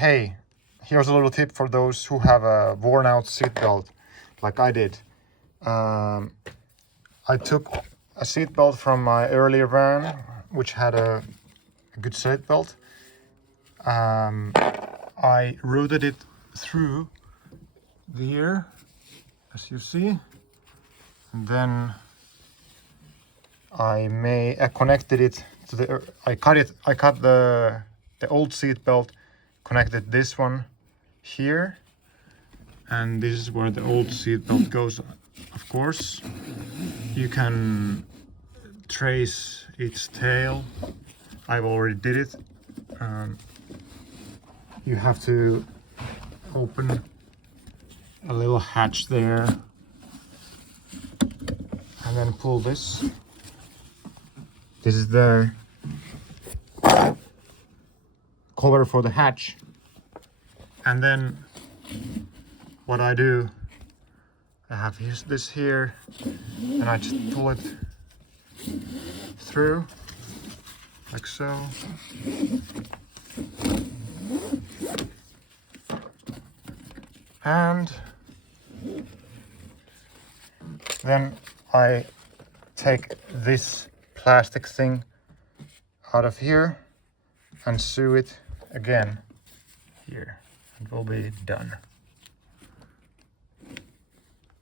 hey, here's a little tip for those who have a worn out seatbelt like I did. I took a seatbelt from my earlier van, which had a good seatbelt. I routed it through here, as you see, and then I connected it to the. I cut the old seatbelt, connected this one here, and this is where the old seatbelt goes. Of course, you can trace its tail. I've already did it. You have to open a little hatch there and then pull this. This is the cover for the hatch. And then what I do, I have this here and I just pull it through like so. And then I take this plastic thing out of here and sew it again here. It will be done.